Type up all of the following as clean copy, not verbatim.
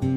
Bonjour,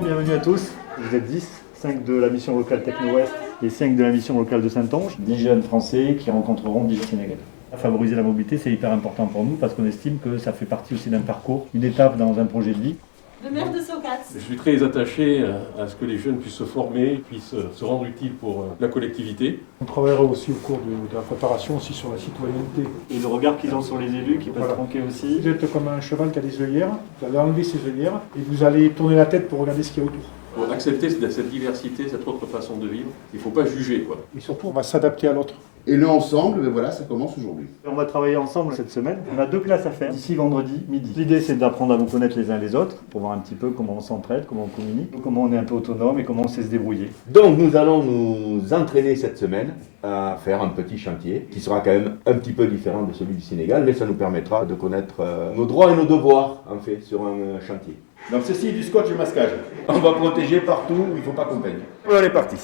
bienvenue à tous. Vous êtes 10, 5 de la mission locale Techno-Ouest et 5 de la mission locale de Saintonge. 10 jeunes français qui rencontreront 10 Sénégalais. Favoriser la mobilité, c'est hyper important pour nous parce qu'on estime que ça fait partie aussi d'un parcours, une étape dans un projet de vie. Le maire de Socats. Je suis très attaché à ce que les jeunes puissent se former, puissent se rendre utiles pour la collectivité. On travaillera aussi au cours de la préparation aussi sur la citoyenneté. Et le regard qu'ils ont sur les élus qui peuvent tronquer aussi. Vous êtes comme un cheval qui a des œillères, vous allez enlever ses œillères et vous allez tourner la tête pour regarder ce qu'il y a autour. Pour accepter cette diversité, cette autre façon de vivre, il ne faut pas juger, quoi. Et surtout, on va s'adapter à l'autre. Et le ensemble, ben voilà, ça commence aujourd'hui. On va travailler ensemble cette semaine. On a 2 classes à faire d'ici vendredi midi. L'idée, c'est d'apprendre à vous connaître les uns les autres pour voir un petit peu comment on s'entraide, comment on communique, comment on est un peu autonome et comment on sait se débrouiller. Donc nous allons nous entraîner cette semaine à faire un petit chantier qui sera quand même un petit peu différent de celui du Sénégal, mais ça nous permettra de connaître nos droits et nos devoirs en fait sur un chantier. Donc ceci est du scotch de masquage. On va protéger partout où il ne faut pas qu'on peigne. On est parti.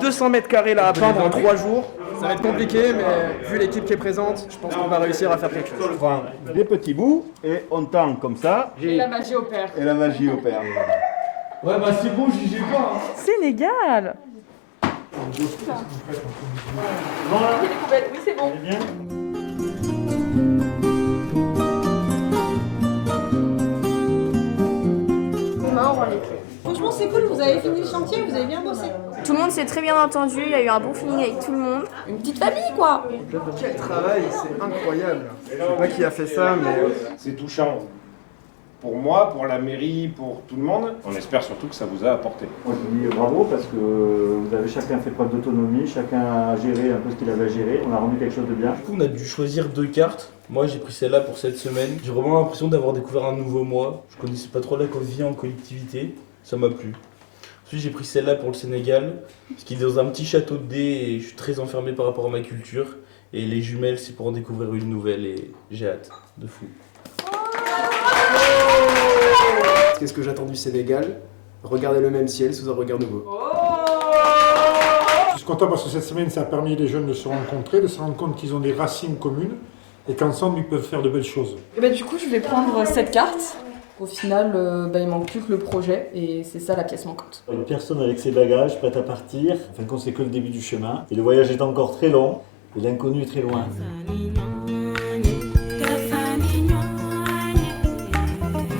200 mètres carrés là à peindre en 3 jours. Ça va être compliqué, mais vu l'équipe qui est présente, je pense qu'on va réussir à faire quelque chose. On prend des petits bouts et on tend comme ça. Et la magie opère. Et la magie opère. Ouais, bah c'est bon, j'y vais pas. Sénégal. Voilà. Oui, c'est bon. C'est bien. Demain, on rend les clés. Franchement, c'est cool, vous avez fini le chantier, vous avez bien bossé. Tout le monde s'est très bien entendu, il y a eu un bon feeling avec tout le monde. Une petite famille, quoi. Quel travail, c'est incroyable. Je sais pas qui a fait ça, mais C'est touchant pour moi, pour la mairie, pour tout le monde. On espère surtout que ça vous a apporté. Moi, je vous dis bravo parce que vous avez chacun fait preuve d'autonomie, chacun a géré un peu ce qu'il avait à gérer. On a rendu quelque chose de bien. Du coup, on a dû choisir 2 cartes. Moi, j'ai pris celle-là pour cette semaine. J'ai vraiment l'impression d'avoir découvert un nouveau moi. Je connaissais pas trop la vie en collectivité. Ça m'a plu. Ensuite, j'ai pris celle-là pour le Sénégal, parce qu'il est dans un petit château de dés et je suis très enfermé par rapport à ma culture. Et les jumelles, c'est pour en découvrir une nouvelle et j'ai hâte. De fou. qu'est-ce que j'attends du Sénégal? Regarder le même ciel sous un regard nouveau. Je suis content parce que cette semaine, ça a permis les jeunes de se rencontrer, de se rendre compte qu'ils ont des racines communes et qu'ensemble, ils peuvent faire de belles choses. Et bah, du coup, je vais prendre cette carte. Au final, il manque plus que le projet et c'est ça la pièce manquante. Une personne avec ses bagages, prête à partir. En fin de compte, c'est que le début du chemin. Et le voyage est encore très long et l'inconnu est très loin.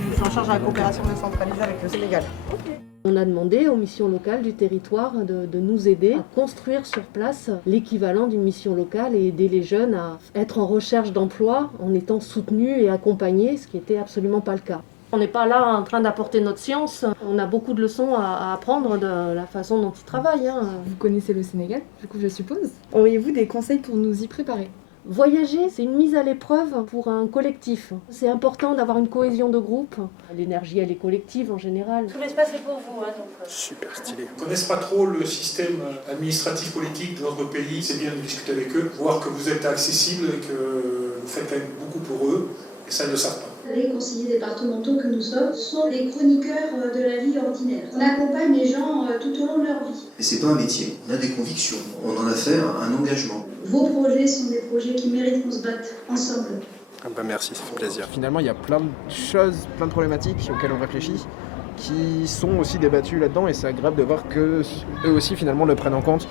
Je suis en charge de la coopération décentralisée avec le Sénégal. On a demandé aux missions locales du territoire de nous aider à construire sur place l'équivalent d'une mission locale et aider les jeunes à être en recherche d'emploi en étant soutenus et accompagnés, ce qui n'était absolument pas le cas. On n'est pas là en train d'apporter notre science, on a beaucoup de leçons à apprendre de la façon dont ils travaillent. Vous connaissez le Sénégal, du coup je suppose. Auriez-vous des conseils pour nous y préparer ? Voyager, c'est une mise à l'épreuve pour un collectif. C'est important d'avoir une cohésion de groupe. L'énergie, elle est collective en général. Tout l'espace est pour vous. Super stylé. Ils ne connaissent pas trop le système administratif politique de notre pays. C'est bien de discuter avec eux, voir que vous êtes accessible et que vous faites quand même beaucoup pour eux. Et ça, ils ne le savent pas. Les conseillers départementaux que nous sommes sont les chroniqueurs de la vie ordinaire. On accompagne les gens tout au long de leur vie. Et c'est pas un métier, on a des convictions, on en a fait un engagement. Vos projets sont des projets qui méritent qu'on se batte ensemble. Ah bah merci, ça fait plaisir. Finalement, il y a plein de choses, plein de problématiques auxquelles on réfléchit, qui sont aussi débattues là-dedans, et c'est agréable de voir que eux aussi finalement le prennent en compte.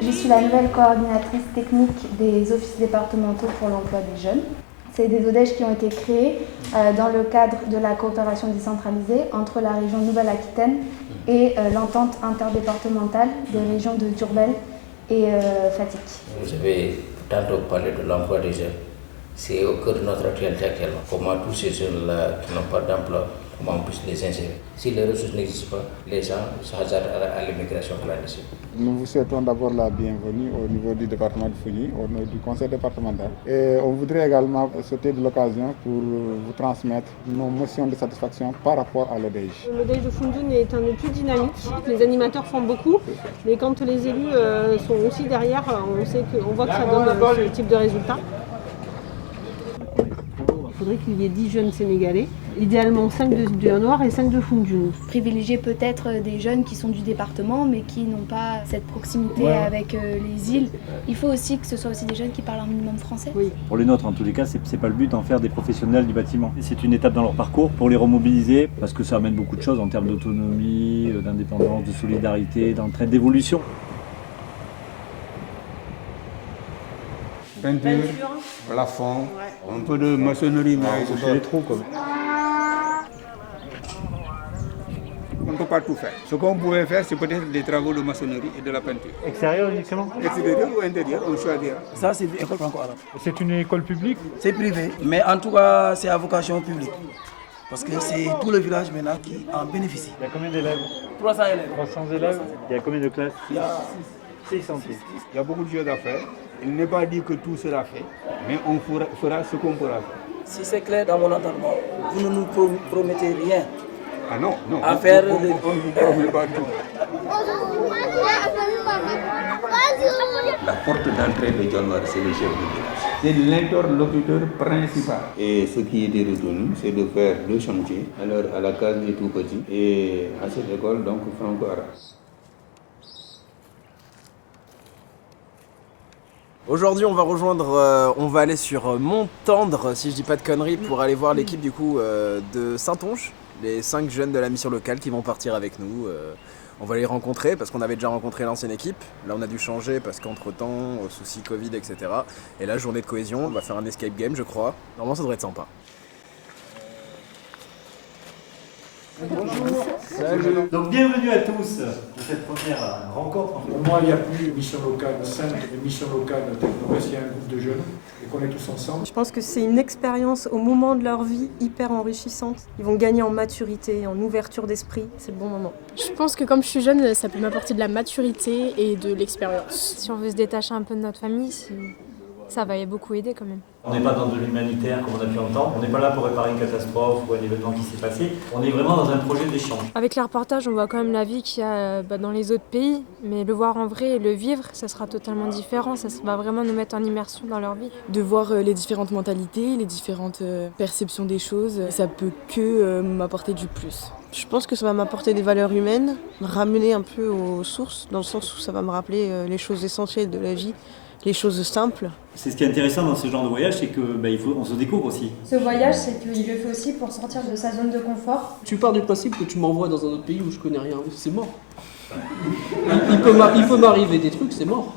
Je suis la nouvelle coordinatrice technique des offices départementaux pour l'emploi des jeunes. C'est des ODEJ qui ont été créés dans le cadre de la coopération décentralisée entre la région Nouvelle-Aquitaine et l'entente interdépartementale des régions de Diourbel et Fatick. Vous avez tantôt parlé de l'emploi des jeunes. C'est au cœur de notre actualité actuellement. Comment tous ces jeunes-là qui n'ont pas d'emploi comment on puisse les insérer. Si les ressources n'existent pas, les gens se hasardent à l'immigration clandestine. Nous vous souhaitons d'abord la bienvenue au niveau du département de Fougny, au niveau du conseil départemental. Et on voudrait également sauter de l'occasion pour vous transmettre nos motions de satisfaction par rapport à l'ODEJ. L'ODEJ de Foundiougne est un des plus dynamiques. Les animateurs font beaucoup, mais quand les élus sont aussi derrière, on voit que ça donne ce type de résultat. Il faudrait qu'il y ait 10 jeunes Sénégalais, idéalement 5 de Noir et 5 de Foundiougne. Privilégier peut-être des jeunes qui sont du département mais qui n'ont pas cette proximité avec les îles. Il faut aussi que ce soit aussi des jeunes qui parlent un minimum français. Oui. Pour les nôtres, en tous les cas, c'est pas le but d'en faire des professionnels du bâtiment. C'est une étape dans leur parcours pour les remobiliser parce que ça amène beaucoup de choses en termes d'autonomie, d'indépendance, de solidarité, d'entraide, d'évolution. Peinture, plafond, un peu de maçonnerie, mais c'est les trous quoi. On ne peut pas tout faire. Ce qu'on pourrait faire, c'est peut-être des travaux de maçonnerie et de la peinture. Extérieur uniquement? Extérieur ou intérieur, on choisira. Ça, c'est l'école franco-arabe. C'est une école publique? C'est privé, mais en tout cas, c'est à vocation publique. Parce que c'est tout le village maintenant qui en bénéficie. Il y a combien d'élèves? 300 élèves. 300 élèves. Il y a combien de classes? Il y a 600. Il y a beaucoup de choses à faire. Il n'est pas dit que tout sera fait, mais on fera ce qu'on pourra faire. Si c'est clair dans mon entendement, vous ne nous promettez rien. Ah non, non. À faire on ne vous promet pas tout. La porte d'entrée de John Noir, c'est le chef du village. C'est l'interlocuteur principal. Et ce qui était retenu, c'est de faire le chantier à la case des tout petits et à cette école donc franco-arabe. Aujourd'hui, on va aller sur Montendre, si je dis pas de conneries, pour aller voir l'équipe du coup de Saintonge, les 5 jeunes de la mission locale qui vont partir avec nous. On va les rencontrer parce qu'on avait déjà rencontré l'ancienne équipe. Là, on a dû changer parce qu'entre-temps, soucis Covid, etc. Et là, journée de cohésion, on va faire un escape game, je crois. Normalement, ça devrait être sympa. Bonjour. Salut. Donc bienvenue à tous pour cette première rencontre. Pour moi, il n'y a plus une mission locale simple, une mission locale techno-ouest, il y a un groupe de jeunes et qu'on est tous ensemble. Je pense que c'est une expérience au moment de leur vie hyper enrichissante. Ils vont gagner en maturité, en ouverture d'esprit, c'est le bon moment. Je pense que comme je suis jeune, ça peut m'apporter de la maturité et de l'expérience. Si on veut se détacher un peu de notre famille, ça va beaucoup aider quand même. On n'est pas dans de l'humanitaire comme on a pu entendre, on n'est pas là pour réparer une catastrophe ou un événement qui s'est passé, on est vraiment dans un projet d'échange. Avec les reportages, on voit quand même la vie qu'il y a dans les autres pays, mais le voir en vrai et le vivre, ça sera totalement différent, ça va vraiment nous mettre en immersion dans leur vie. De voir les différentes mentalités, les différentes perceptions des choses, ça peut que m'apporter du plus. Je pense que ça va m'apporter des valeurs humaines, me ramener un peu aux sources, dans le sens où ça va me rappeler les choses essentielles de la vie, les choses simples. C'est ce qui est intéressant dans ce genre de voyage, c'est qu'on se découvre aussi. Ce voyage, c'est qu'il le fait aussi pour sortir de sa zone de confort. Tu pars du principe que tu m'envoies dans un autre pays où je connais rien, c'est mort. Il peut m'arriver des trucs, c'est mort.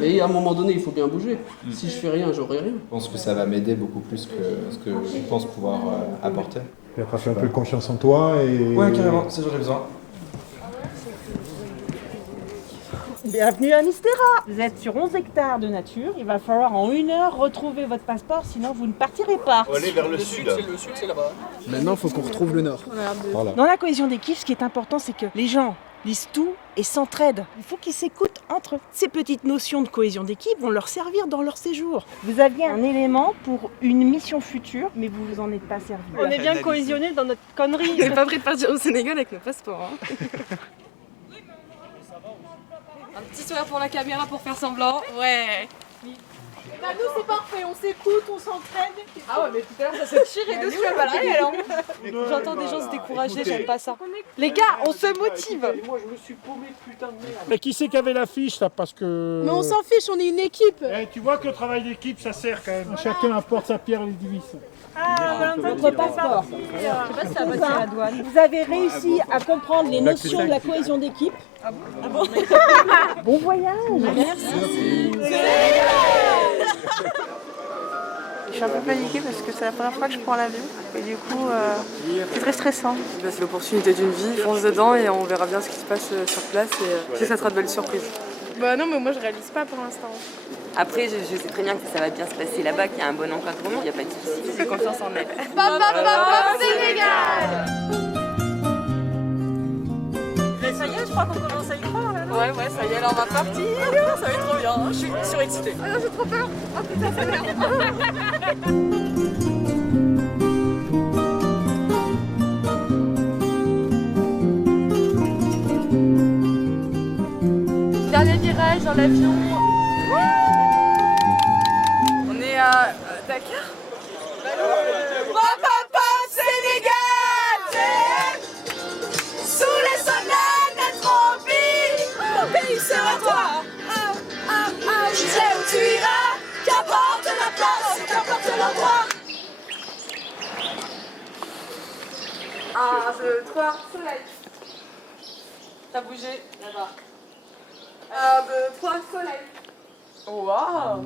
Mais à un moment donné, il faut bien bouger. Si je fais rien, j'aurai rien. Je pense que ça va m'aider beaucoup plus que ce que je pense pouvoir apporter. Et après, fais un peu confiance en toi et... Ouais, carrément, c'est ce dont j'ai besoin. Bienvenue à Mystera. Vous êtes sur 11 hectares de nature. Il va falloir en 1 heure retrouver votre passeport, sinon vous ne partirez pas. On va aller vers le sud. Le sud, c'est là-bas. Maintenant, il faut qu'on retrouve le nord. Voilà. Dans la cohésion d'équipe, ce qui est important, c'est que les gens lisent tout et s'entraident. Il faut qu'ils s'écoutent entre eux. Ces petites notions de cohésion d'équipe vont leur servir dans leur séjour. Vous aviez un élément pour une mission future, mais vous vous en êtes pas servi. On est bien cohésionnés dans notre connerie. On n'est pas prêt de partir au Sénégal avec nos passeports. Un petit sourire pour la caméra pour faire semblant. Ouais. Bah nous c'est parfait, on s'écoute, on s'entraîne. Ah ouais, mais tout à l'heure ça s'est tiré dessus à balai alors. J'entends des gens se décourager, j'aime pas ça. Les gars, on se motive. Moi je me suis paumé, putain de merde. Mais qui c'est qui avait l'affiche là, parce que... Mais on s'en fiche, on est une équipe. Tu vois que le travail d'équipe ça sert quand même. Chacun apporte sa pierre à l'édifice. Votre passeport. Je sais pas si ça va passer à la douane. Vous avez réussi à comprendre les notions de la cohésion d'équipe. Ah bon Bon voyage. Merci. Je suis un peu paniquée parce que c'est la première fois que je prends l'avion et du coup c'est très stressant. C'est l'opportunité d'une vie, fonce dedans et on verra bien ce qui se passe sur place et ça sera de belles surprises. Bah non, mais moi je réalise pas pour l'instant. Après, je sais très bien que ça va bien se passer là-bas, qu'il y a un bon encadrement, il n'y a pas de souci. J'ai confiance en elle. Sénégal! Mais ça y est, je crois qu'on commence à y croire là. Ouais, ça y est, là on va partir. Ça va être trop bien. Je suis surexcitée. Ah non, j'ai trop peur. Oh putain, ça merde. Dernier virage dans l'avion. On est à Dakar. Sénégal! Sous les soleils des tropiques, mon pays sera toi. Je sais où tu iras, qu'importe la place, qu'importe l'endroit. 1, 2, 3, soleil. T'as bougé là-bas. 1, 2, 3, soleil. Waouh!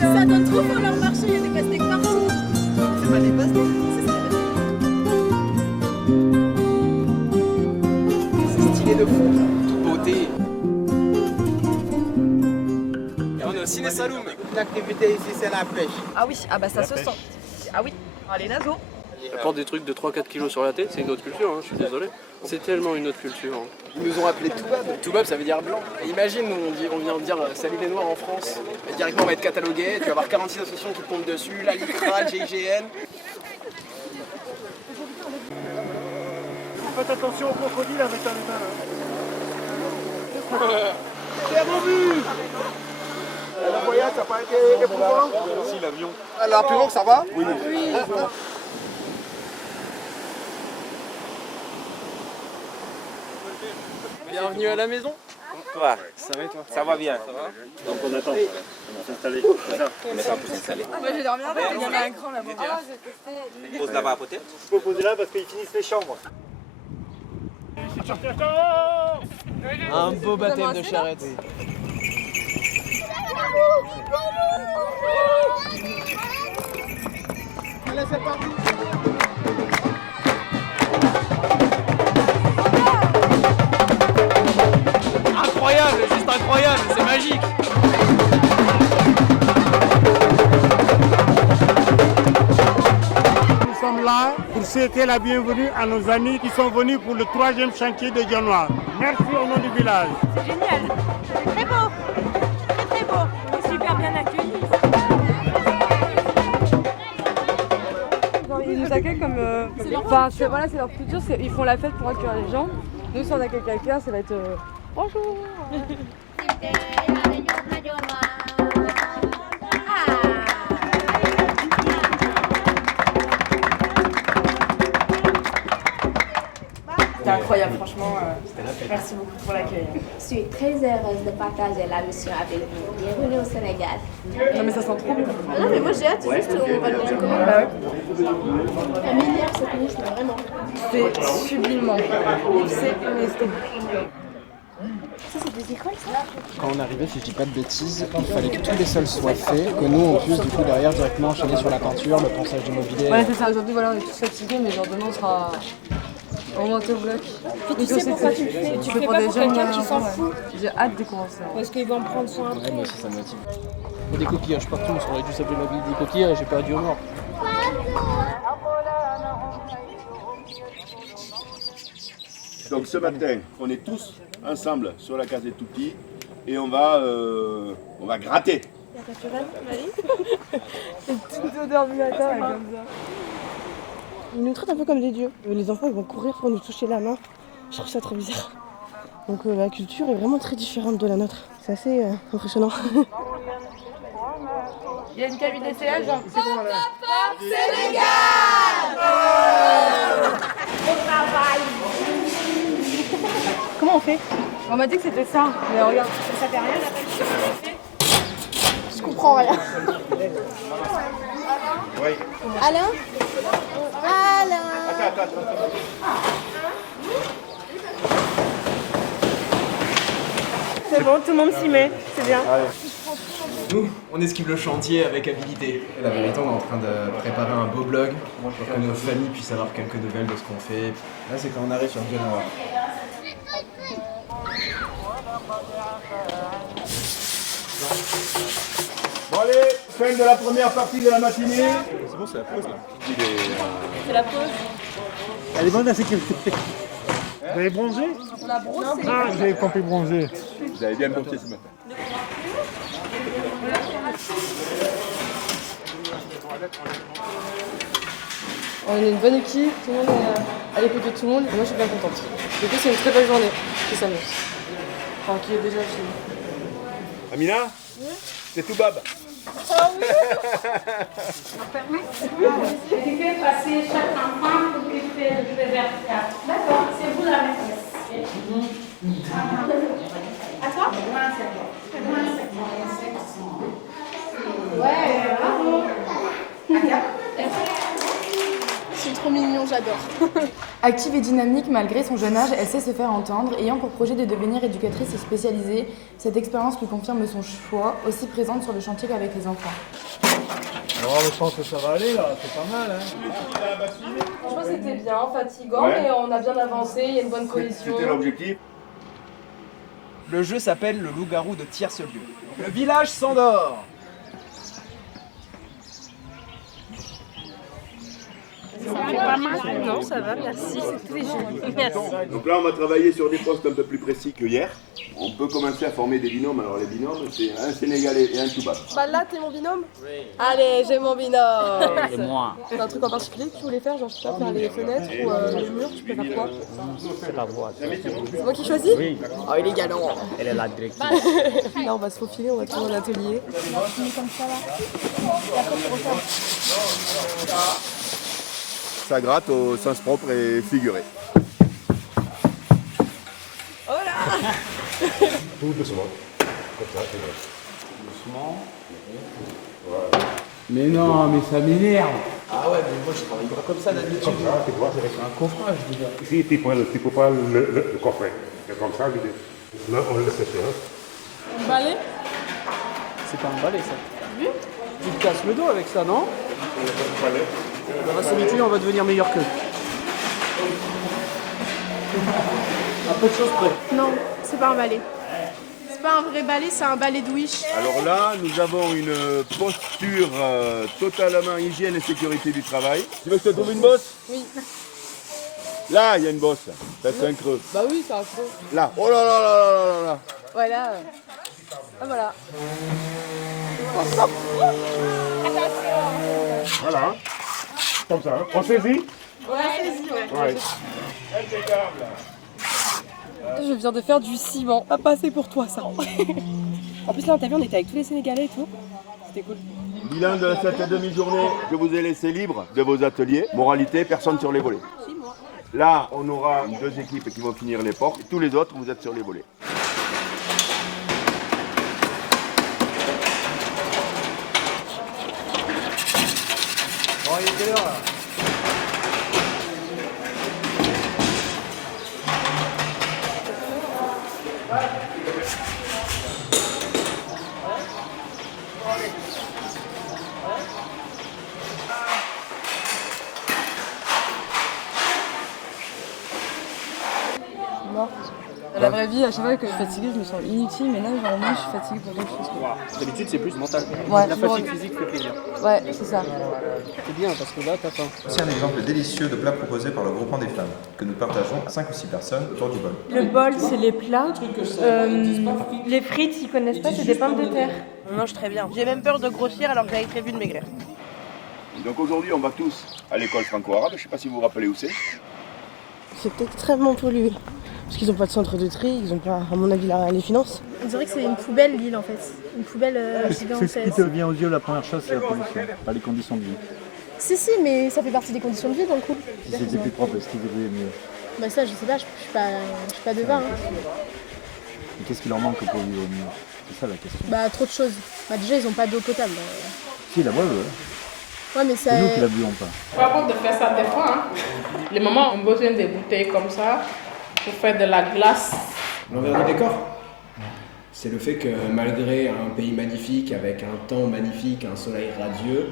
Ça donne trop pour leur marché, il y a des pastèques partout. C'est pas des pastèques, c'est ça. C'est stylé de fou. Toute beauté. Et on est au Ciné Saloum. L'activité ici, c'est la pêche. Ah oui, ah bah ça se sent. Ah oui, allez nazo. Apporte des trucs de 3-4 kilos sur la tête, c'est une autre culture, hein, je suis désolé. C'est tellement une autre culture. Hein. Ils nous ont appelé Toubab. Toubab, ça veut dire blanc. Et imagine, nous, on vient de dire salut les Noirs en France. Et directement, on va être catalogué. Tu vas avoir 46 associations qui te tombent dessus. La LICRA, le GIGN. Faites attention aux crocodiles avec ta main. C'est bon vu. Le voyage, ça n'a pas été éprouvant? Si, l'avion. Alors, plus long, ça va? Oui. Bienvenue à la maison. Toi, ça va et toi? Ça va bien. Ça va? Donc on attend, on va s'installer, c'est ça? On est en plus installé. Moi j'ai dormi là-bas, il y en a un grand là-bas. Ah, j'ai testé. Pose là-bas peut-être? Je peux poser là parce qu'ils finissent les chambres. Un beau baptême de charrette. Allez, c'est parti. Incroyable, juste incroyable, c'est magique. Nous sommes là pour souhaiter la bienvenue à nos amis qui sont venus pour le 3e chantier de Dionewar. Merci au nom du village. C'est génial, c'est très beau, très beau, on est super bien accueillis. Ils nous accueillent comme. Enfin, c'est leur culture, ils font la fête pour accueillir les gens. Nous, si on accueille quelqu'un, ça va être. Bonjour! C'était incroyable, franchement. Merci beaucoup pour l'accueil. Je suis très heureuse de partager la mission avec vous. Bienvenue au Sénégal. Non, mais ça sent trop bon. Non, mais moi j'ai hâte, juste on va le manger comment? Bah ouais. Un milliard, cette niche, mais vraiment. C'est sublimement épicé, mais c'était bon. Ça, c'est des écoles, ça? Quand on arrivait, si je dis pas de bêtises, il fallait que tous les sols soient faits, que nous on puisse du coup derrière directement enchaîner sur la peinture, le ponçage du mobilier. Ouais, c'est ça. Aujourd'hui, voilà, on est tous fatigués, mais genre demain, on sera remonté au bloc. Puis tu sais pourquoi tu le fais? Tu fais pas pour quelqu'un qui s'en fout. J'ai hâte de commencer. Parce qu'ils vont me prendre soin après. Ouais, moi aussi ça me motive. Il y a des coquillages partout, on aurait dû s'appeler la ville des coquillages, j'ai perdu au nord. Donc ce matin, on est tous ensemble sur la case des tout-petits et on va gratter. C'est toute odeur du matin, là, comme ça. Ils nous traitent un peu comme des dieux. Les enfants ils vont courir pour nous toucher la main. Je trouve ça trop bizarre. Donc la culture est vraiment très différente de la nôtre. C'est assez impressionnant. Il y a une cabine d'essayage, genre, c'est bon là. Sénégal! Au travail. Comment on fait? On m'a dit que c'était ça, mais regarde. Ça fait rien, Je comprends rien. Oui. Alain? Alain? Attends. C'est bon, tout le monde s'y met, c'est bien. Nous, on esquive le chantier avec habilité. La vérité, on est en train de préparer un beau blog pour que nos familles puissent avoir quelques nouvelles de ce qu'on fait. Là, c'est quand on arrive sur Dionewar. Fin de la première partie de la matinée. C'est bon, c'est la pause là. C'est la pause. Elle est bonne la sécurité. Vous avez bronzé? On a brossé. Ah, j'avais compris bronzé. Vous avez bien bossé ce matin. On est une bonne équipe, tout le monde est à l'écoute de tout le monde. Moi, je suis bien contente. Du coup, c'est une très belle journée qui s'annonce. Enfin, qui est déjà finie. Amina? C'est tout bab. Ah oui. Tu fais passer chaque enfant pour qu'il fait le vertical. D'accord, c'est vous la maîtresse. À toi? Ouais, bravo. C'est trop mignon, j'adore. Active et dynamique, malgré son jeune âge, elle sait se faire entendre. Ayant pour projet de devenir éducatrice spécialisée, cette expérience lui confirme son choix, aussi présente sur le chantier qu'avec les enfants. Alors, je pense que ça va aller là, c'est pas mal. Hein. Franchement, c'était bien, fatigant, mais on a bien avancé, il y a une bonne cohésion. C'était l'objectif. Le jeu s'appelle le loup-garou de Tierce-Lieu. Le village s'endort. Ça fait pas mal? Non, ça va, merci, c'est très joli. Merci. Donc là, on va travailler sur des postes un peu plus précis que hier. On peut commencer à former des binômes. Alors les binômes, c'est un Sénégalais et un Toubab. Bah là, t'es mon binôme? Oui. Allez, j'ai mon binôme. Et moi. T'as un truc en particulier que tu voulais faire? Genre, je sais pas, faire les fenêtres ou les murs, tu peux faire quoi? C'est la voix. C'est moi qui choisis? Oui. Oh, il est galant. Elle est la directrice. Là, on va se faufiler, on va tourner l'atelier. Comme ça là. Ça gratte au sens propre et figuré. Oh là. Tout doucement. Doucement. Mais non, mais ça m'énerve. Ah ouais, mais moi je travaille pas comme ça d'habitude. Comme ça, tu vois, c'est C'est un coffrage, déjà. Ici, tu peux pas le coffret. C'est comme ça, l'idée. Là, on le laisse faire. Un balai? C'est pas un balai ça. Oui. Tu te casses le dos avec ça, non? On va s'habituer, on va devenir meilleur qu'eux. Un peu de choses près. Non, c'est pas un balai. C'est pas un vrai balai, c'est un balai de Wish. Alors là, nous avons une posture totalement hygiène et sécurité du travail. Tu veux que je te trouve une bosse? Oui. Là, il y a une bosse. Ça, c'est un creux. Bah oui, c'est un creux. Là. Oh là là là là là là. Voilà. Ah voilà. Voilà. Comme ça. On saisit? Ouais, saisis, ouais. Je viens de faire du ciment. Pas passé pour toi, ça. En plus, là, t'as vu, on était avec tous les Sénégalais et tout. C'était cool. Bilan de cette demi-journée, je vous ai laissé libre de vos ateliers. Moralité, personne sur les volets. Là, on aura 2 équipes qui vont finir les portes. Tous les autres, vous êtes sur les volets. Bon, il est quelle heure là? La vraie vie, à chaque fois que je suis fatiguée, je me sens inutile, mais là, vraiment, je suis fatiguée pour d'autres choses. D'habitude, c'est plus mental. Ouais, la fatigue physique fait plaisir. Ouais, c'est ça. C'est bien parce que là, t'as faim. C'est un exemple délicieux de plat proposé par le groupement des femmes, que nous partageons à 5 ou 6 personnes autour du bol. Le bol, c'est les plats. Les frites, ils connaissent pas, c'est des pommes de terre. On mange très bien. J'ai même peur de grossir alors que j'avais prévu de maigrir. Donc aujourd'hui, on va tous à l'école franco-arabe. Je ne sais pas si vous vous rappelez où c'est. C'est extrêmement pollué. Parce qu'ils n'ont pas de centre de tri, ils n'ont pas, à mon avis, les finances. On dirait que c'est une poubelle, l'île, en fait. Une poubelle C'est ce qui te vient aux yeux, la première chose, c'est la pollution, pas les conditions de vie. Si, mais ça fait partie des conditions de vie, dans le coup. Si c'était plus propre, est-ce qu'ils vivraient mieux? Bah ça, je sais pas, je suis pas devin. Hein. Et qu'est-ce qui leur manque pour vivre mieux? C'est ça la question. Bah trop de choses. Bah déjà, ils ont pas d'eau potable. Si, la boivent. Ouais, mais ça... C'est nous qui la buvons pas. Pas bon de faire ça des fois. Hein. Les mamans ont besoin des bouteilles comme ça pour faire de la glace. L'envers du décor, c'est le fait que malgré un pays magnifique, avec un temps magnifique, un soleil radieux,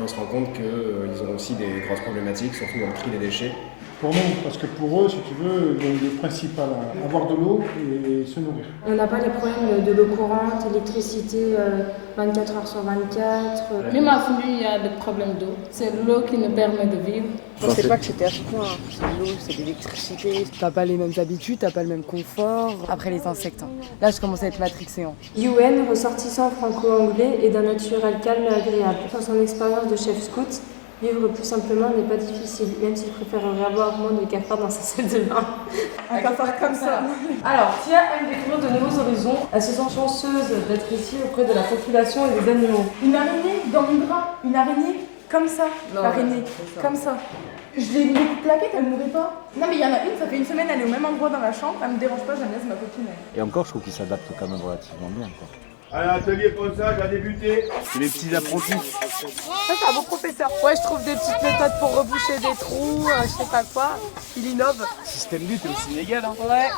on se rend compte qu'ils ont aussi des grosses problématiques, surtout dans le tri des déchets. pour nous, parce que pour eux, si tu veux, le principal, avoir de l'eau et se nourrir. On n'a pas les problèmes de l'eau courante, électricité 24 heures sur 24. Même à Fouillou, il y a des problèmes d'eau. C'est l'eau qui nous permet de vivre. Je pensais pas que c'était à ce point. C'est de l'eau, c'est de l'électricité. T'as pas les mêmes habitudes, t'as pas le même confort. Après les insectes, là je commence à être matrixée. Yuen, ressortissant franco-anglais, est d'un naturel calme et agréable. Dans son expérience de chef scout, vivre plus simplement n'est pas difficile, même s'il préférerait avoir moins de cafards dans sa salle de bain. Un cafard comme ça. Alors, Tia aime découvrir de nouveaux horizons. Elle se sent chanceuse d'être ici auprès de la population et des animaux. Une araignée dans mon bras, une araignée comme ça, l'araignée, comme ça. Je l'ai mis des coups de plaquettes, elle ne mourait pas. Non mais il y en a une, ça fait une semaine, elle est au même endroit dans la chambre, elle me dérange pas, j'aime bien, c'est ma copine. Et encore, je trouve qu'il s'adapte quand même relativement bien. À l'atelier ponçage a débuté. C'est les petits apprentis. Ça, c'est un beau professeur. Ouais, je trouve des petites méthodes pour reboucher des trous, je sais pas quoi. Il innove. Système but au Sénégal. Hein. Ouais.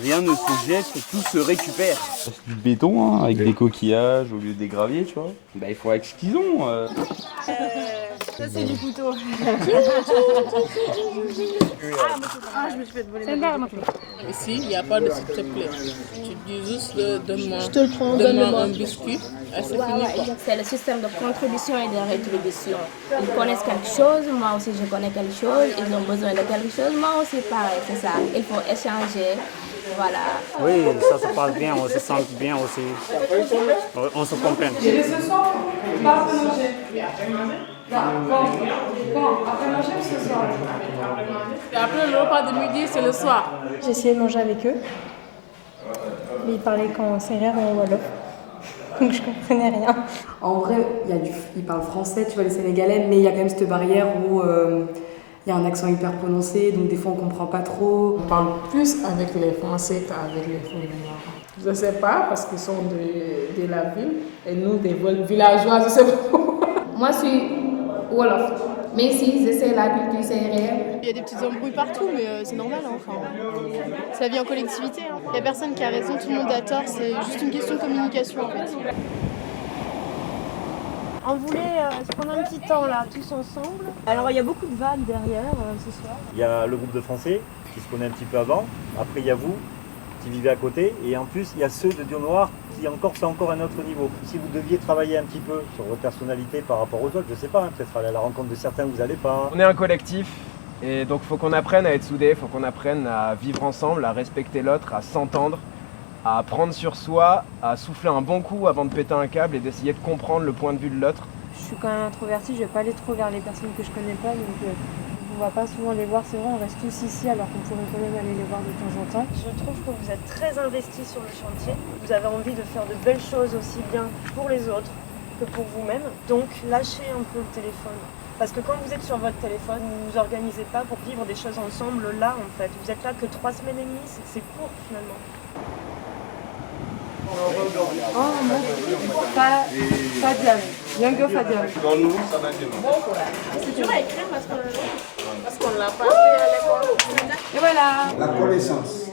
Rien ne se jette, tout se récupère. C'est du béton avec des coquillages au lieu des graviers, tu vois. Bah, il faut avec ce qu'ils ont. Ça, c'est du couteau. Je me suis fait voler. Ici, il n'y a pas de s'il te plaît. Tu dis juste donne-moi un biscuit. C'est fini. C'est le système de contribution et de rétribution. Ils connaissent quelque chose, moi aussi je connais quelque chose. Ils ont besoin de quelque chose, moi aussi pareil, c'est ça. Il faut échanger. Voilà. Oui, ça se passe bien, on se sent bien aussi. On se comprend. Et ce soir, pas après manger. Quand après manger ou ce soir? Et après le repas de midi, c'est le soir. J'ai essayé de manger avec eux. Mais ils parlaient qu'en sérère ou en wolof. Donc je comprenais rien. En vrai, ils parlent français, tu vois, les Sénégalais, mais il y a quand même cette barrière où il y a un accent hyper prononcé, donc des fois on comprend pas trop. On parle plus avec les Français qu'avec les Fouillous. Je ne sais pas, parce qu'ils sont de la ville, et nous, des villageois, je ne sais pas. Moi, je suis wolof. Mais ici, j'essaie la culture sérère. Il y a des petites embrouilles partout, mais c'est normal. Enfin, c'est la vie en collectivité. Il n'y a personne qui a raison, tout le monde a tort. C'est juste une question de communication en fait. On voulait se prendre un petit temps là, tous ensemble. Alors il y a beaucoup de vannes derrière ce soir. Il y a le groupe de Français qui se connaît un petit peu avant. Après, il y a vous qui vivez à côté. Et en plus, il y a ceux de Dieu Noir qui c'est encore un autre niveau. Si vous deviez travailler un petit peu sur votre personnalité par rapport aux autres, je sais pas, peut-être aller à la rencontre de certains, vous n'allez pas. On est un collectif. Et donc il faut qu'on apprenne à être soudés, il faut qu'on apprenne à vivre ensemble, à respecter l'autre, à s'entendre, à prendre sur soi, à souffler un bon coup avant de péter un câble et d'essayer de comprendre le point de vue de l'autre. Je suis quand même introvertie, je vais pas aller trop vers les personnes que je connais pas, donc on va pas souvent les voir. C'est vrai, on reste tous ici alors qu'on pourrait quand même aller les voir de temps en temps. Je trouve que vous êtes très investis sur le chantier. Vous avez envie de faire de belles choses aussi bien pour les autres que pour vous-même. Donc lâchez un peu le téléphone. Parce que quand vous êtes sur votre téléphone, vous ne vous organisez pas pour vivre des choses ensemble là en fait. Vous êtes là que 3 semaines et demie, c'est court finalement. Oh non, pas Diam. Younger Fadiam. Dans nous, ça n'a été non. C'est dur à écrire parce qu'on ne l'a pas fait à l'école. Et voilà. La connaissance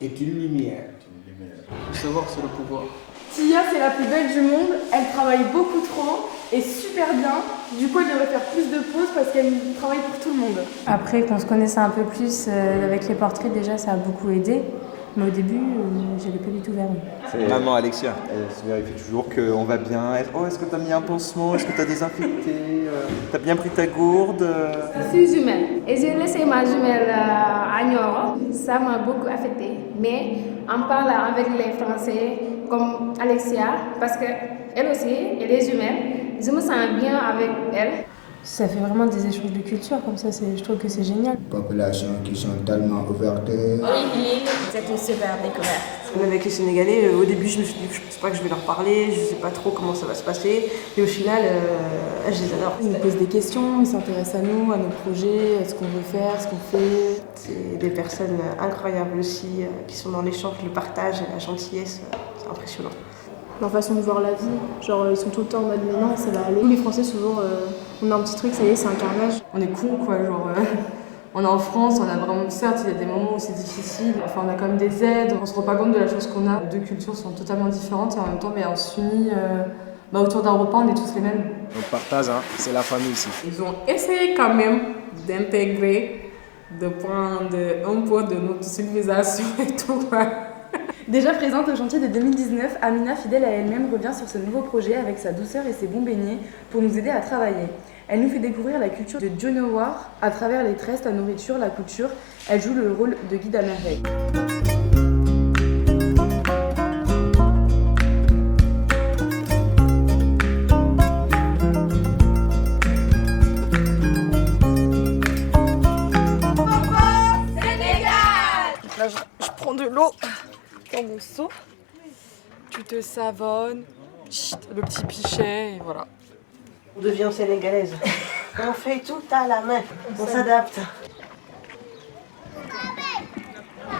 est une lumière. Le savoir, c'est le pouvoir. Tia, c'est la plus belle du monde, elle travaille beaucoup trop et super bien. Du coup, elle devrait faire plus de pauses parce qu'elle travaille pour tout le monde. Après, qu'on se connaisse un peu plus avec les portraits, déjà, ça a beaucoup aidé. Mais au début, j'avais pas du tout vers eux. Maman Alexia, elle se vérifie toujours qu'on va bien. Oh, est-ce que t'as mis un pansement? Est-ce que t'as désinfecté? T'as bien pris ta gourde? Je suis jumelle et j'ai laissé ma jumelle à Nioro. Ça m'a beaucoup affectée. Mais en parlant avec les Français, comme Alexia, parce qu'elle aussi, elle est jumelle, je me sens bien avec elle. Ça fait vraiment des échanges de culture comme ça, je trouve que c'est génial. Populations qui sont tellement ouvertes. Oui, c'est une super découverte. Avec les Sénégalais, au début je me suis dit je pense pas que je vais leur parler, je sais pas trop comment ça va se passer. Et au final, je les adore. Ils nous posent des questions, ils s'intéressent à nous, à nos projets, à ce qu'on veut faire, ce qu'on fait. C'est des personnes incroyables aussi, qui sont dans l'échange, le partage et la gentillesse, c'est impressionnant. Leur façon de voir la vie, genre ils sont tout le temps en mode mais non ça va aller. Nous les Français souvent on a un petit truc, ça y est c'est un carnage. On est cons quoi, genre on est en France, on a vraiment, certes il y a des moments où c'est difficile, enfin on a quand même des aides, on se rend pas compte de la chose qu'on a. Deux cultures sont totalement différentes et en même temps on s'unit autour d'un repas, on est tous les mêmes. Donc partage, hein, c'est la famille ici. Ils ont essayé quand même d'intégrer, de prendre un peu de notre civilisation et tout. Déjà présente au chantier de 2019, Amina, fidèle à elle-même, revient sur ce nouveau projet avec sa douceur et ses bons beignets pour nous aider à travailler. Elle nous fait découvrir la culture de Dionewar à travers les tresses, la nourriture, la couture. Elle joue le rôle de guide à merveille. Là, je prends de l'eau dans mon seau. Tu te savonnes, le petit pichet et voilà. On devient sénégalaise. On fait tout à la main, on s'adapte.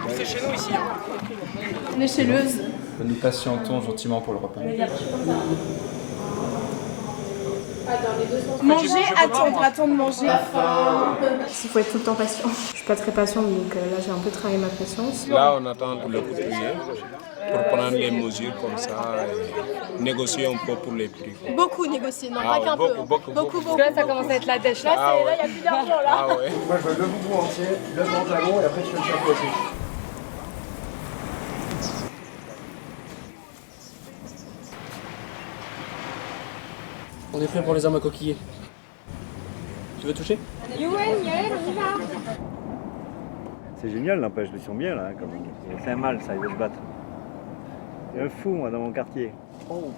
C'est chez nous ici. On est chez Leuze. Nous patientons gentiment pour le repas. Manger, attendre manger. Il faut être tout le temps patient. Je suis pas très patiente, donc là j'ai un peu travaillé ma patience. Là, on attend le coup de prier pour prendre les mesures comme ça et négocier un peu pour les prix. Beaucoup négocier, non pas qu'un peu. Beaucoup. Là ça commence à être la dèche. Là il n'y a plus d'argent là. Ah ouais. Moi je veux le boubou entier, le pantalon et après je fais le chapeau aussi. On est prêt pour les armes à coquiller. Tu veux toucher? C'est génial, n'empêche, ils sont bien là, quand même. C'est un mâle, ça, il veut se battre. Il y a un fou, moi, dans mon quartier. Oh.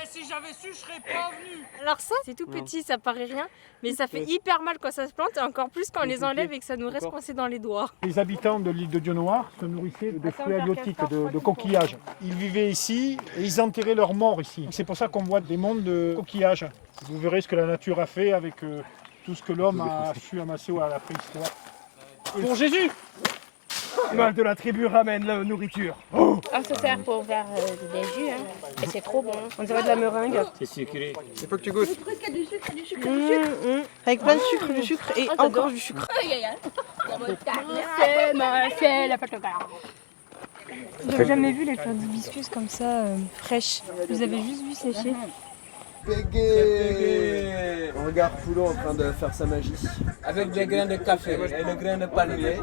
Et si j'avais su, je serais pas venu. Alors ça, c'est tout petit, ça paraît rien, mais ça fait hyper mal quand ça se plante et encore plus quand on les enlève et que ça nous reste coincé dans les doigts. Les habitants de l'île de Dionewar se nourrissaient de fruits halieutiques, de coquillages. Ils vivaient ici et ils enterraient leurs morts ici. C'est pour ça qu'on voit des mondes de coquillages. Vous verrez ce que la nature a fait avec tout ce que l'homme a su amasser à la préhistoire. Pour Jésus! Mal de la tribu ramène la nourriture. Oh. On se sert pour faire des jus, hein. Et c'est trop bon. On dirait de la meringue. C'est sucré. Il faut que tu goûtes. Avec plein de sucre, du sucre et encore du sucre. J'avais jamais vu les fleurs d'hibiscus comme ça, fraîches. Je les avais juste vues sécher. Bégué. On regarde Poulot en train de faire sa magie. Avec des grains de café et le grain de palmier,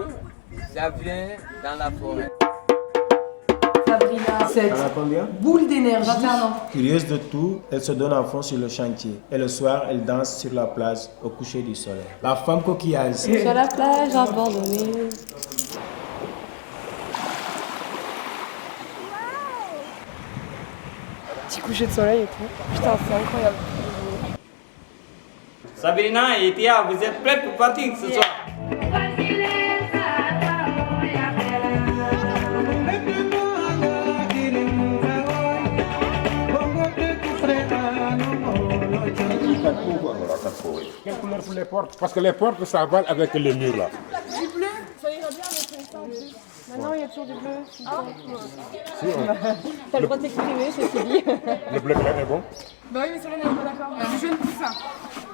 ça vient dans la forêt. Sabrina, cette boule d'énergie. 21 ans. Curieuse de tout, elle se donne à fond sur le chantier. Et le soir, elle danse sur la plage au coucher du soleil. La femme coquillage. Sur la plage abandonnée. Petit coucher de soleil et tout. Putain, c'est incroyable. Sabrina et Tia, vous êtes prêts pour partir ce soir? Quelle couleur pour les portes? Parce que les portes, ça va avec les murs là. Du bleu, ça ira bien avec une teinte bleue. Maintenant, il y a toujours du bleu. Ah, Si, hein. t'as le droit de t'exprimer, c'est dit. Le bleu clair est bon. Bah oui, mais ça, on n'est pas d'accord. Du jaune poussin.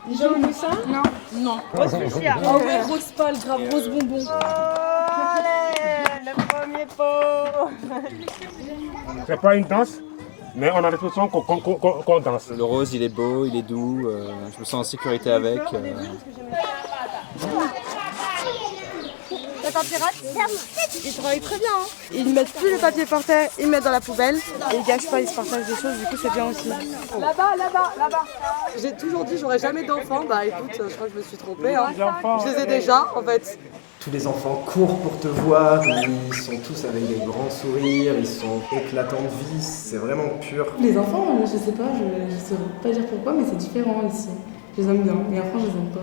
Du jaune poussin? Non. Non. Rose fuchsia. Ah ouais, rose pâle, grave, rose bonbon. Allez, le premier pot. C'est pas une danse, mais on a l'impression qu'on danse. Le rose, il est beau, il est doux, je me sens en sécurité avec. Le papier Ils travaillent très bien. Hein. Ils mettent plus le papier par terre, ils le mettent dans la poubelle. Et ils gâchent pas, ils se partagent des choses, du coup c'est bien aussi. Là-bas. J'ai toujours dit j'aurais jamais d'enfants. Bah écoute, je crois que je me suis trompée. Hein. Je les ai déjà en fait. Tous les enfants courent pour te voir, ils sont tous avec des grands sourires, ils sont éclatants de vie, c'est vraiment pur. Les enfants, je sais pas, je sais pas dire pourquoi, mais c'est différent ici. Je les aime bien, mais après je les aime pas.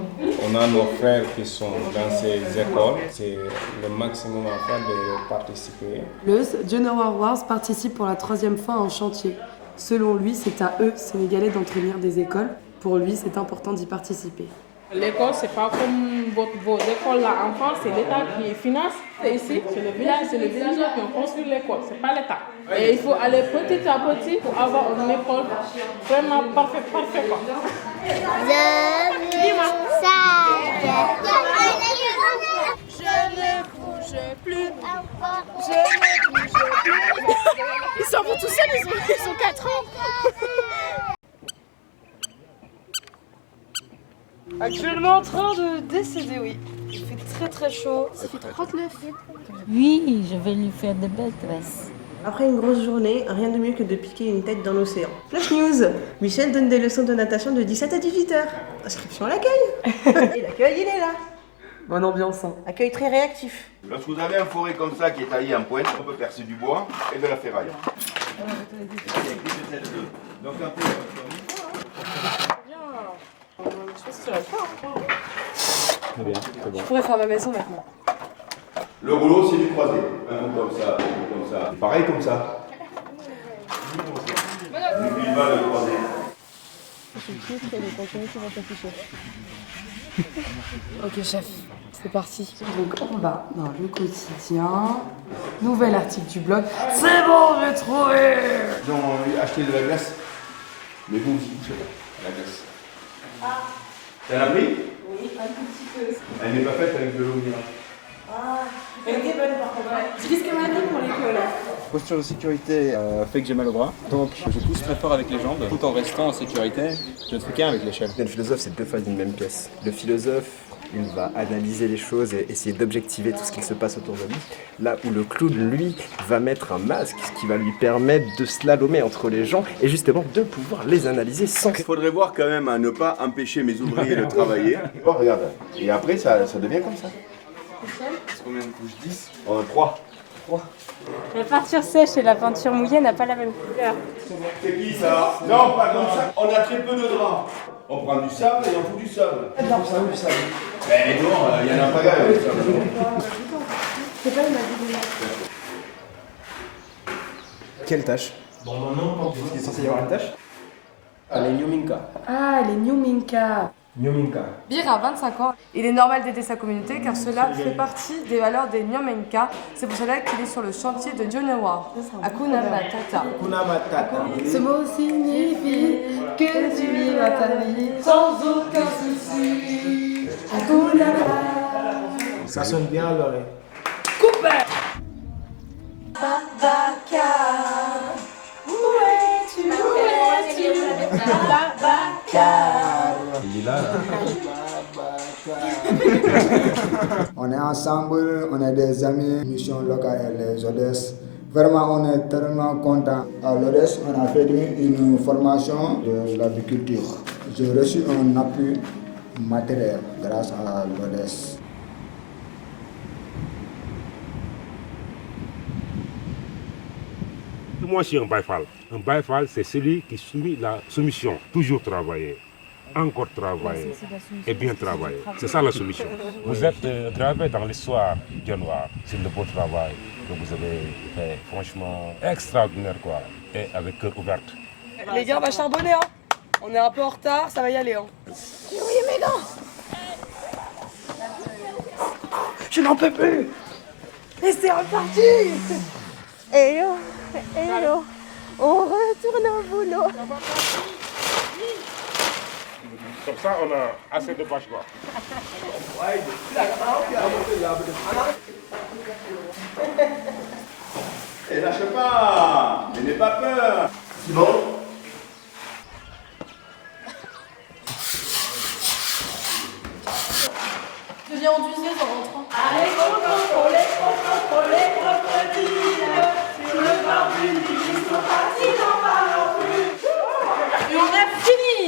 On a nos frères qui sont dans ces écoles, c'est le maximum à faire de participer. Leuze, Dionewar Wars participe pour la 3e fois à un chantier. Selon lui, c'est à eux, Sénégalais, d'entretenir des écoles. Pour lui, c'est important d'y participer. L'école, c'est pas comme vos écoles là en France, c'est l'État qui finance. Et ici, c'est le villageois qui ont construit l'école, c'est pas l'État. Et il faut aller petit à petit pour avoir une école vraiment parfaite quoi. Dis-moi. Je ne bouge plus. Je ne bouge plus. Ils s'en vont tout seuls, ils ont 4 ans. Actuellement en train de décéder, oui. Il fait très très chaud. Ça fait 39. Oui, je vais lui faire de belles tresses. Après une grosse journée, rien de mieux que de piquer une tête dans l'océan. Flash News. Michel donne des leçons de natation de 17 à 18h. Inscription à l'accueil. Et l'accueil, il est là. Bonne ambiance. Hein. Accueil très réactif. Lorsque vous avez un forêt comme ça qui est taillé en pointe, on peut percer du bois et de la ferraille. Donc un peu. Je pense que tu vas le faire. Très bien, c'est bon. Je pourrais faire ma maison maintenant. Le rouleau, c'est du croisé. Un bout comme ça, un bout comme ça. Pareil comme ça. Il va le croiser. Ok chef, c'est parti. Donc on va dans le quotidien. Nouvel article du blog. C'est bon, j'ai trouvé. Ils ont acheté de la glace. Mais vous aussi, vous savez, la glace. Ah. T'en as pris? Oui, un tout petit peu. Elle n'est pas faite avec de l'eau minérale. Ah, elle était bonne par contre. Je risque ma vie pour l'école. La posture de sécurité fait que j'ai mal au bras, donc je pousse très fort avec les jambes tout en restant en sécurité. Je ne fais qu'un avec l'échelle. Le philosophe, c'est deux faces d'une même pièce. Le philosophe, il va analyser les choses et essayer d'objectiver tout ce qui se passe autour de lui. Là où le clown, lui, va mettre un masque, ce qui va lui permettre de slalomer entre les gens et justement de pouvoir les analyser sans... Il faudrait voir quand même à ne pas empêcher mes ouvriers de travailler. Oh, regarde. Et après, ça devient comme ça. C'est combien de couches? 10? 3. La peinture sèche et la peinture mouillée n'a pas la même couleur. C'est qui ça? Non, pas comme ça. On a très peu de draps. On prend du sable et on fout du sable. Non, ça du sable. Mais non, il y en a pas grave avec ça. C'est pas une magie. Quelle tâche? Bon, maintenant, Il est censé y avoir une tâche? les New Minka. Ah, les New Minka. New Minka. Bir a 25 ans. Il est normal d'aider sa communauté car cela fait partie des valeurs des New Minka. C'est pour cela qu'il est sur le chantier de Dionewar. Hakuna Matata. Hakuna Matata. Ce mot signifie que tu vivras ta vie sans aucun souci. Hakuna Matata. Ça sonne bien à l'oreille. Coupé. Babaka. Où es-tu? Babaka. Il est là. On est ensemble, on est des amis, mission locale et les ODS. Vraiment, on est tellement contents. À l'ODES, on a fait une formation de l'agriculture. J'ai reçu un appui matériel grâce à l'ODES. Moi, je suis un baïfal. Un baïfal, c'est celui qui subit la soumission. Toujours travailler, encore travailler et bien travailler. C'est ça la solution. Vous êtes gravé dans l'histoire du noir. C'est le beau travail que vous avez fait. Franchement, extraordinaire, quoi. Et avec cœur ouvert. Les gars, on va charbonner, hein. On est un peu en retard, ça va y aller, hein. Oui, mais non. Je n'en peux plus. Et c'est reparti. Eh oh, on retourne au boulot. Comme ça, on a assez de bâches, quoi. Et lâche pas. Et n'aie pas peur. C'est bon? Je viens en duiseuse en rentrant. Allez, les crocodiles, sur le bord du Nil, ils sont partis n'en parlons plus. Et on a fini.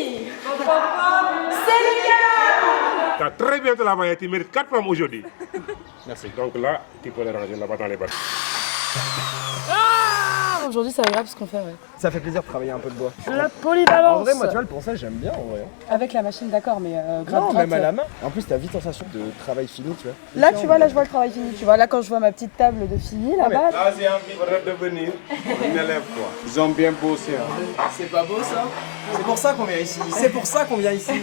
C'est le gars. Tu as très bien travaillé, tu mérites 4 pommes aujourd'hui. Merci. Donc là, tu peux les ranger là-bas dans les bacs. Aujourd'hui, c'est agréable ce qu'on fait, ouais. Ça fait plaisir de travailler un peu de bois. De la polyvalence. En vrai, moi, tu vois, le ponçage, j'aime bien, en vrai. Avec la machine, d'accord, mais Non, même à la main. En plus, t'as vite sensation de travail fini, tu vois. Là, tu vois, là, je vois le travail fini. Tu vois, là, quand je vois ma petite table de fini, là-bas. Là, j'ai envie de devenir une élève, quoi. Ils ont bien bossé. Hein. C'est pas beau, ça? C'est pour ça qu'on vient ici. C'est pour ça qu'on vient ici.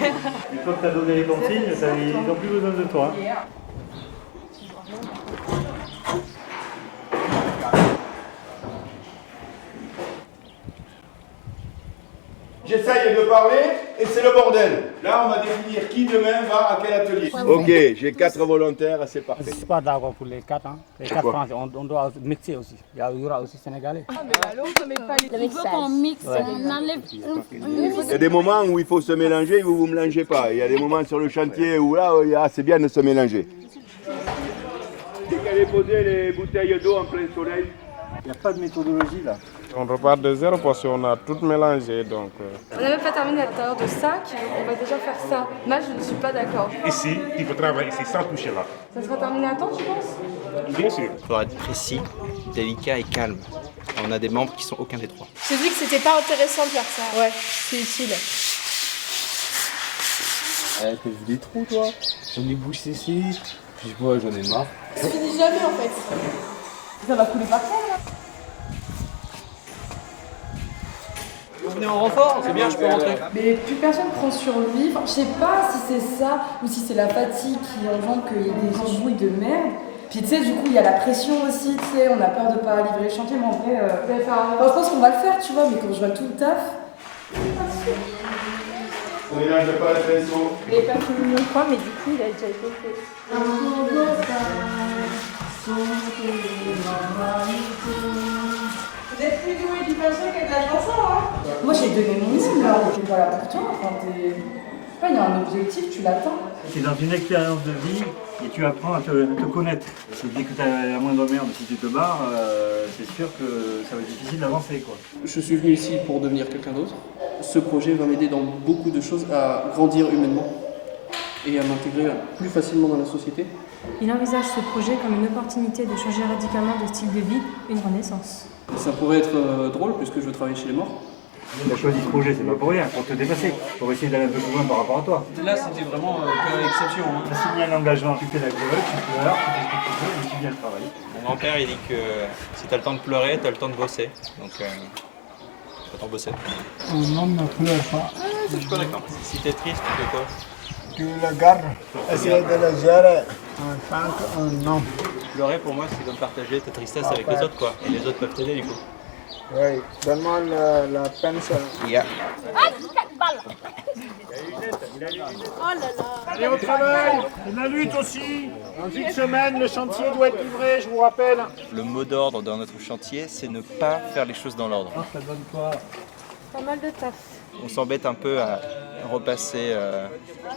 Une fois que tu as donné les consignes, ils n'ont plus besoin de toi. J'essaye de parler et c'est le bordel. Là, on va définir qui demain va à quel atelier. Ok, j'ai 4 volontaires, c'est parfait. Je ne suis pas d'accord pour les 4. Hein. Les 4 Pourquoi? Français, on doit mixer aussi. Il y aura aussi Sénégalais. Ah, mais alors, on ne met pas les Il faut qu'on mixe, Ouais. on enlève. Il y a des moments où il faut se mélanger et vous ne vous mélangez pas. Il y a des moments sur le chantier où là, c'est bien de se mélanger. Allez poser les bouteilles d'eau en plein soleil. Il n'y a pas de méthodologie là. On repart de zéro parce qu'on a tout mélangé. Donc, On n'avait pas terminé à l'intérieur de 5, on va déjà faire ça. Là, je ne suis pas d'accord. Ici, il faut travailler ici sans toucher là. Ça sera terminé à temps, tu penses? Bien sûr. Il faudra être précis, délicat et calme. On a des membres qui sont aucun des trois. Je te dis que c'était pas intéressant de faire ça. Ouais, c'est utile. Que je des trous, toi. J'en ai bouché ici. Puis moi, j'en ai marre. Ça finit jamais en fait. Ça va couler par terre là. Vous venez en renfort, c'est bien, je peux rentrer. Mais plus personne prend sur lui. Enfin, je sais pas si c'est ça ou si c'est la fatigue qui engendre qu'il y ait des embrouilles de merde. Puis tu sais, du coup, il y a la pression aussi, tu sais, on a peur de pas livrer le chantier, mais en vrai, je pense qu'on va le faire, tu vois, mais quand je vois tout le taf. On mélange pas les pinceaux. Les personnes le croient, mais du coup, il a déjà été fait. Vous êtes plus doué du pinceau que de la chanson, hein? Moi, j'ai donné mon idée, là, voilà pour toi. Enfin, t'es. Il y a un objectif, tu l'atteins. Tu es dans une expérience de vie et tu apprends à te connaître. Si dès que tu as la moindre merde, si tu te barres, c'est sûr que ça va être difficile d'avancer, quoi. Je suis venu ici pour devenir quelqu'un d'autre. Ce projet va m'aider dans beaucoup de choses à grandir humainement et à m'intégrer plus facilement dans la société. Il envisage ce projet comme une opportunité de changer radicalement de style de vie, une renaissance. Ça pourrait être drôle puisque je veux travailler chez les morts. Tu as choisi ce projet, c'est pas pour rien, pour te dépasser, pour essayer d'aller un peu plus loin par rapport à toi. Là, c'était vraiment une exception. Tu as signé un engagement, tu fais la gueule, tu pleures, tu fais ce que tu veux, et tu viens le travail. Mon grand-père, il dit que si tu as le temps de pleurer, tu as le temps de bosser. Donc, autant bosser. Un homme ne pleure pas. Je suis pas d'accord. Si tu es triste, tu fais quoi? Tu le gardes, essaye de le gérer en tant qu'un homme. Pleurer, pour moi, c'est comme partager ta tristesse avec les autres, quoi. Et les autres peuvent t'aider, du coup. Oui, donne-moi la pince. Yeah. Oh là là. Allez au travail. Et la lutte aussi. Dans une semaine, le chantier doit être livré, je vous rappelle. Le mot d'ordre dans notre chantier, c'est ne pas faire les choses dans l'ordre. Ça donne quoi? Pas mal de taf. On s'embête un peu à repasser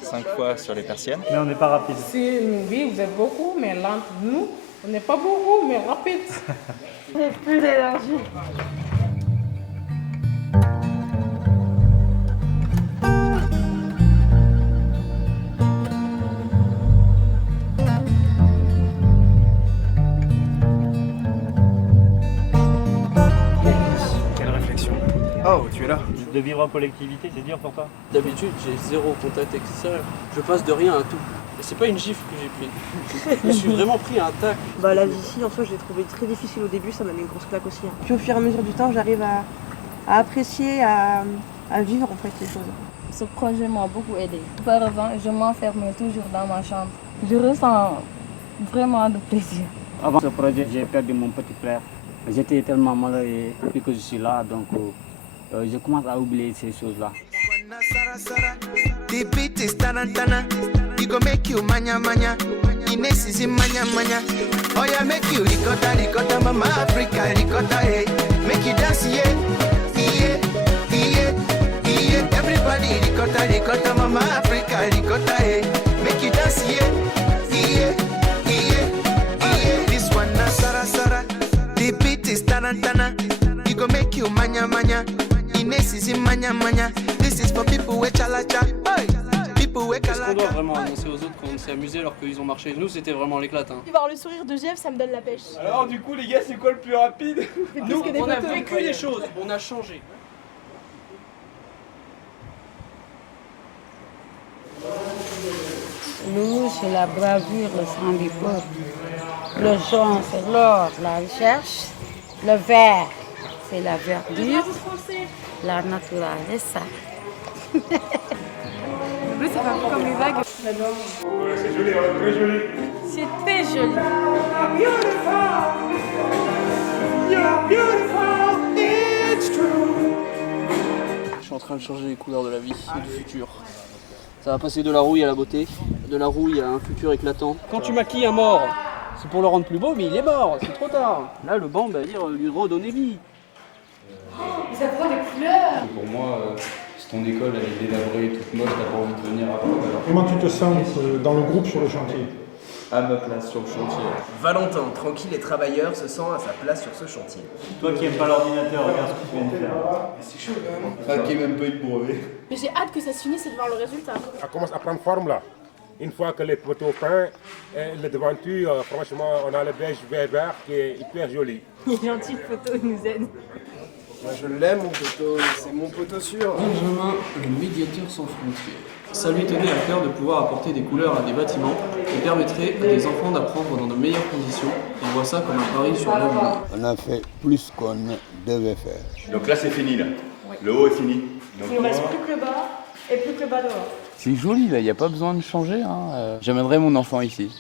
5 fois sur les persiennes. Mais on n'est pas rapide. Oui, vous êtes beaucoup, mais lente. Nous, on n'est pas beaucoup, mais rapide. J'ai plus d'énergie. Quelle réflexion. Oh, tu es là. De vivre en collectivité, c'est dur pour toi? D'habitude, j'ai zéro contact extérieur. Je passe de rien à tout. Et c'est pas une gifle que j'ai pris. Je me suis vraiment pris un tac. Bah la vie ici, en soi, je l'ai trouvé très difficile au début, ça m'a mis une grosse claque aussi. Hein. Puis au fur et à mesure du temps, j'arrive à apprécier, à vivre en fait les choses. Ce projet m'a beaucoup aidé. Auparavant, je m'enfermais toujours dans ma chambre. Je ressens vraiment de plaisir. Avant ce projet, j'ai perdu mon petit frère. J'étais tellement malheureux et depuis que je suis là, donc je commence à oublier ces choses-là. The beat is tarantana. It go make you manya manya. Ines is in manya manya. Oh yeah, make you ricotta ricotta, mama Africa ricotta, hey. Make you dance, yeah, yeah, yeah, yeah. Everybody ricotta ricotta, mama Africa ricotta, hey. Make you dance, yeah, yeah, yeah, yeah. This one na sara sara. The beat is tarantana. It go make you manya manya. Ines is in manya manya. This is for people with chalacha. Hey. Est-ce qu'on doit vraiment annoncer aux autres qu'on s'est amusé alors qu'ils ont marché? Nous, c'était vraiment l'éclate. Hein. Voir le sourire de Jeff, ça me donne la pêche. Alors, du coup, les gars, c'est quoi le plus rapide? Nous, on a vécu des choses, on a changé. Nous, c'est la bravure, le sang du peuple. Le jaune, c'est l'or, la recherche. Le vert, c'est la verdure. La naturelle, c'est ça. Le bleu, ça fait un peu comme les vagues. J'adore. C'est joli, très joli. C'est très joli. Je suis en train de changer les couleurs de la vie et du futur. Ça va passer de la rouille à la beauté, de la rouille à un futur éclatant. Quand tu maquilles un mort, c'est pour le rendre plus beau, mais il est mort, c'est trop tard. Là, le banc va dire lui redonner vie. Ça prend des couleurs. Pour moi, si ton école elle est délabrée, toute moche, t'as pas envie de venir après. Alors... Comment tu te sens dans le groupe sur le chantier? À ma place sur le chantier. Valentin, tranquille et travailleur, se sent à sa place sur ce chantier. Toi qui n'aimes pas l'ordinateur, regarde ce que tu viens de faire. C'est chaud quand même. Qui même pas eu de brevet. Mais j'ai hâte que ça se finisse et de voir le résultat. Ça commence à prendre forme là. Une fois que les poteaux peints, et les devantures, franchement, on a le beige vert qui est hyper joli. Il est gentil, le photo, il nous aide. Moi je l'aime mon poteau, c'est mon poteau sûr. Benjamin, le médiateur sans frontières. Ça lui tenait à cœur de pouvoir apporter des couleurs à des bâtiments qui permettraient à des enfants d'apprendre dans de meilleures conditions. Il voit ça comme un pari sur l'avenir. On a fait plus qu'on devait faire. Donc là c'est fini là. Oui. Le haut est fini. Donc, il ne reste plus que le bas et plus que le bas dehors. C'est joli là, il n'y a pas besoin de changer. Hein. J'amènerai mon enfant ici.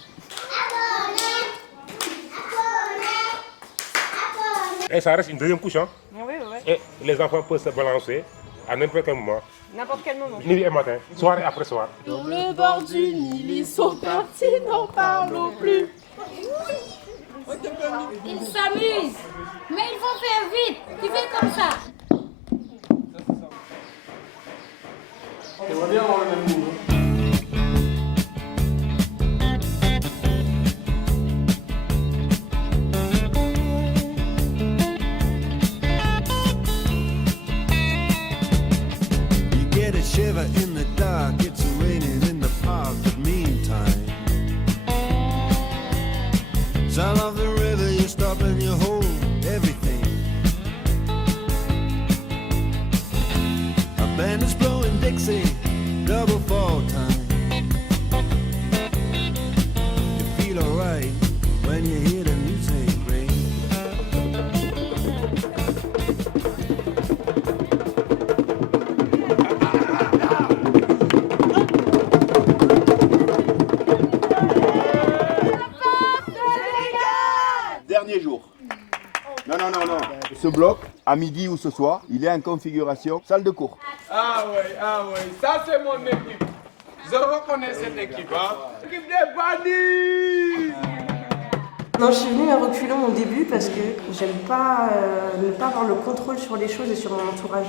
Et ça reste une deuxième couche. Hein. Oui. Et les enfants peuvent se balancer à n'importe quel moment. N'importe quel moment. Midi et matin, soir et après soir. Sur le bord du Nil, ils sont partis, n'en parlons plus. Ils s'amusent, mais il faut faire vite. Tu fais comme ça. J'aimerais bien avoir le même move. Shiver in the dark, it's raining in the park, but meantime sound of the river, you stop and you hold everything. A band is blowing Dixie, double fall time. You feel alright when you hear the music ring. Dernier jour. Non. Ce bloc, à midi ou ce soir, il est en configuration salle de cours. Ah ouais, ça c'est mon équipe. Je reconnais cette équipe, hein. L'équipe des bandits. Non, je suis venue à reculons au début parce que j'aime pas ne pas avoir le contrôle sur les choses et sur mon entourage.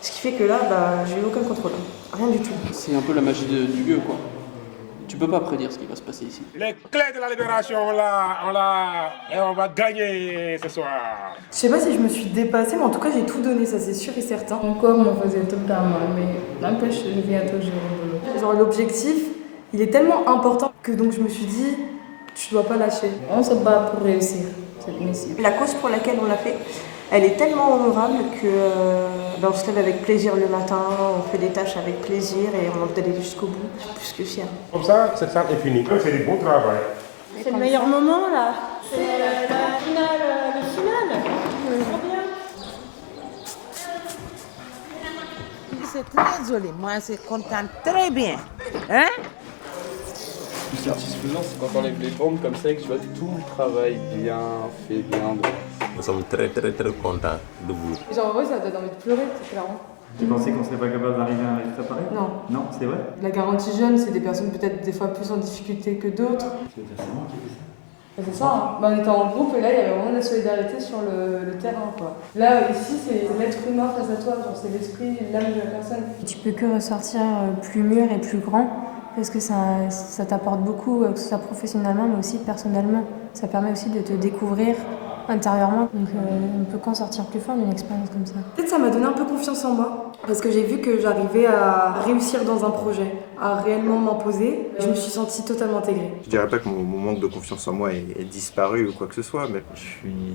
Ce qui fait que là, j'ai eu aucun contrôle. Rien du tout. C'est un peu la magie du lieu, quoi. Tu peux pas prédire ce qui va se passer ici. Les clés de la libération, on l'a, et on va gagner ce soir. Je sais pas si je me suis dépassée, mais en tout cas j'ai tout donné, ça c'est sûr et certain. Mon corps me faisait tout le temps mal, mais n'empêche, je viens toujours au boulot. Genre l'objectif, il est tellement important que donc je me suis dit, tu dois pas lâcher. On se bat pour réussir cette mission. La cause pour laquelle on l'a fait, elle est tellement honorable que on se lève avec plaisir le matin, on fait des tâches avec plaisir et on a envie d'aller jusqu'au bout. Je suis plus que fière. Comme ça, cette salle est finie. C'est du bon travail. C'est le meilleur moment là. C'est la finale, le final. Trop bien. C'est très joli. Moi, je contente très bien. Hein? Le plus satisfaisant, c'est quand on enlève les bombes comme ça et que je vois tout le travail bien fait, bien droit. Nous sommes très contents de vous. Genre en vrai ça donne envie de pleurer, c'est clairement. Tu pensais qu'on serait pas capable d'arriver à un résultat pareil? Non. Non, c'est vrai? La garantie jeune, c'est des personnes peut-être des fois plus en difficulté que d'autres. C'est moi qui ai fait ça. C'est ça, hein. On était en groupe et là il y avait vraiment de la solidarité sur le terrain, quoi. Là ici c'est l'être humain face à toi, genre c'est l'esprit, l'âme de la personne. Tu peux que ressortir plus mûr et plus grand parce que ça t'apporte beaucoup, que ce soit professionnellement mais aussi personnellement. Ça permet aussi de te découvrir intérieurement, donc on peut qu'en sortir plus fort d'une expérience comme ça. Peut-être ça m'a donné un peu confiance en moi, parce que j'ai vu que j'arrivais à réussir dans un projet, à réellement m'imposer. Je me suis sentie totalement intégrée. Je dirais pas que mon manque de confiance en moi est disparu ou quoi que ce soit, mais je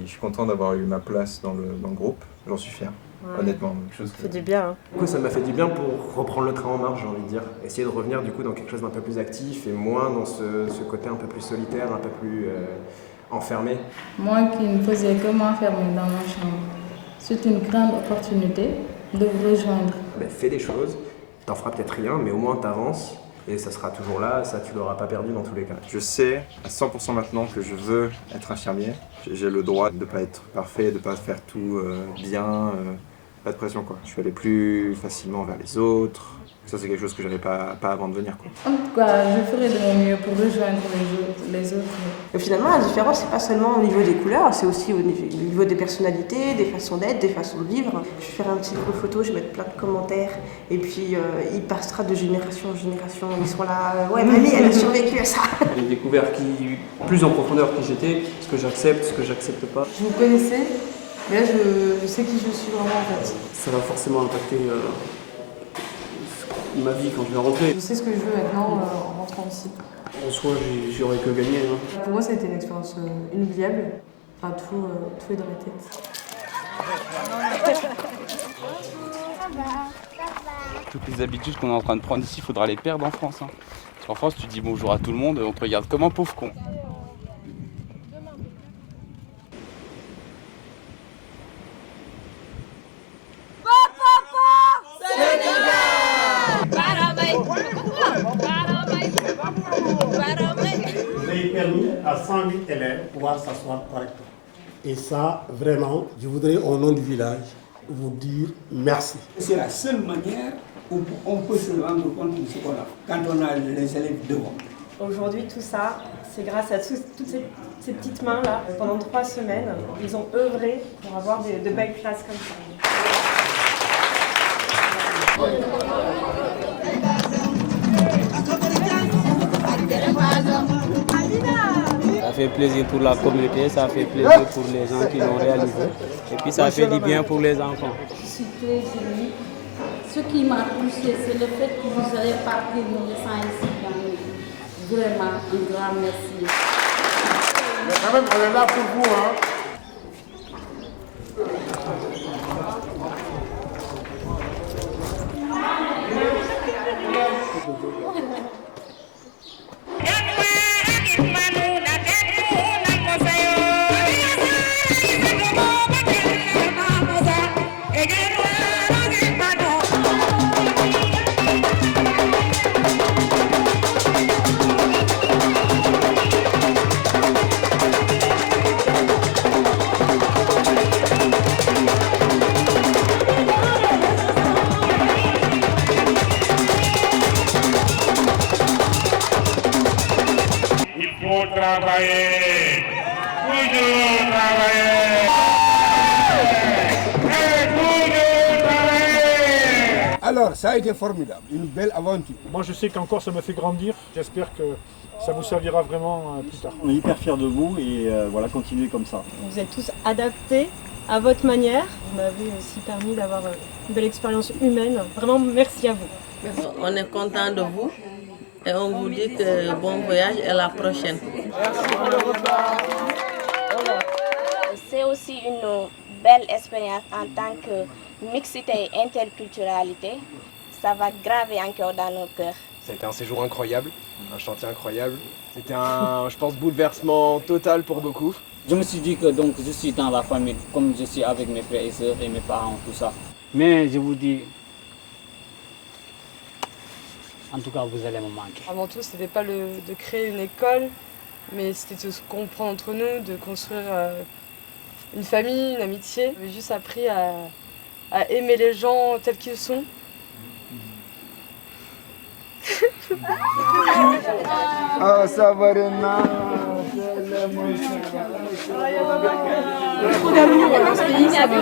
suis content d'avoir eu ma place dans le groupe. J'en suis fier. Ouais. Honnêtement. Ça fait du bien. Hein. Du coup, ça m'a fait du bien pour reprendre le train en marche, j'ai envie de dire. Essayer de revenir du coup dans quelque chose d'un peu plus actif et moins dans ce côté un peu plus solitaire, un peu plus enfermé. Moi qui ne faisais que m'enfermer dans ma chambre, c'est une grande opportunité de vous rejoindre. Fais des choses, t'en feras peut-être rien, mais au moins t'avances et ça sera toujours là, ça tu l'auras pas perdu dans tous les cas. Je sais à 100% maintenant que je veux être infirmier. J'ai le droit de ne pas être parfait, de ne pas faire tout bien. Pas de pression quoi. Je suis allé plus facilement vers les autres. Ça c'est quelque chose que j'avais pas avant de venir quoi. En tout cas, je ferai de mon mieux pour rejoindre les autres. Et finalement, la différence, c'est pas seulement au niveau des couleurs, c'est aussi au niveau des personnalités, des façons d'être, des façons de vivre. Je vais faire un petit groupe photo, je vais mettre plein de commentaires, et puis il passera de génération en génération. Ils sont là, ouais, mamie, elle a survécu à ça. J'ai découvert plus en profondeur qui j'étais, ce que j'accepte, ce que j'accepte pas. Je vous connaissais, mais là, je sais qui je suis vraiment en fait. Ça va forcément impacter ma vie quand je vais rentrer. Je sais ce que je veux maintenant en rentrant ici. En soi, j'aurais que gagné. Hein. Pour moi, ça a été une expérience inoubliable. Enfin, tout est dans ma tête. Toutes les habitudes qu'on est en train de prendre ici, il faudra les perdre en France. Hein. Parce qu'en France, tu dis bonjour à tout le monde, on te regarde comme un pauvre con. Vous avez permis à 100 000 élèves de pouvoir s'asseoir correctement. Et ça, vraiment, je voudrais, au nom du village, vous dire merci. C'est la seule manière où on peut se rendre compte de ce qu'on a quand on a les élèves devant. Aujourd'hui, tout ça, c'est grâce à toutes ces petites mains-là. Pendant 3 semaines, ils ont œuvré pour avoir de belles classes comme ça. Ça fait plaisir pour la communauté, ça fait plaisir pour les gens qui l'ont réalisé. Et puis ça fait du bien pour les enfants. Je suis très émue. Ce qui m'a touché, c'est le fait que vous allez partir nous laissant ici dans le vie. Vraiment, un grand merci. Mais quand même, on est là pour vous, hein. Travailler, toujours travailler, toujours travailler. Alors, ça a été formidable, une belle aventure. Moi, je sais qu'encore ça me fait grandir. J'espère que ça vous servira vraiment plus tard. On est hyper fiers de vous et voilà, continuez comme ça. Vous êtes tous adaptés à votre manière. Vous m'avez aussi permis d'avoir une belle expérience humaine. Vraiment, merci à vous. Merci. On est content de vous. Et on vous dit que bon voyage et à la prochaine. C'est aussi une belle expérience en tant que mixité et interculturalité. Ça va graver encore dans nos cœurs. C'était un séjour incroyable, un chantier incroyable. C'était un, je pense, bouleversement total pour beaucoup. Je me suis dit que donc, je suis dans la famille, comme je suis avec mes frères et sœurs et mes parents, tout ça. Mais je vous dis, en tout cas, vous allez me manquer. Avant tout, c'était pas de créer une école, mais c'était de se comprendre entre nous, de construire une famille, une amitié. J'ai juste appris à aimer les gens tels qu'ils sont. Ah, ça va, Réna. Trop d'amour dans ce pays, ça va.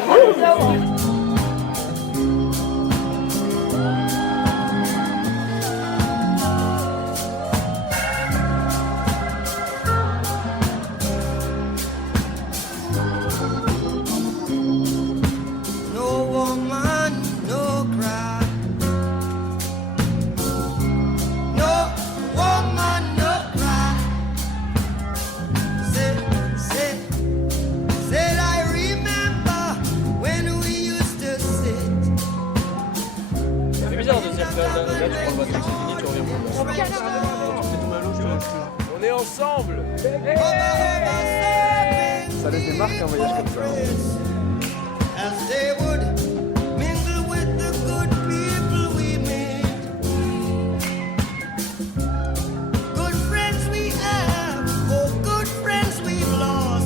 On est ensemble. Ça laisse des marques un voyage comme ça.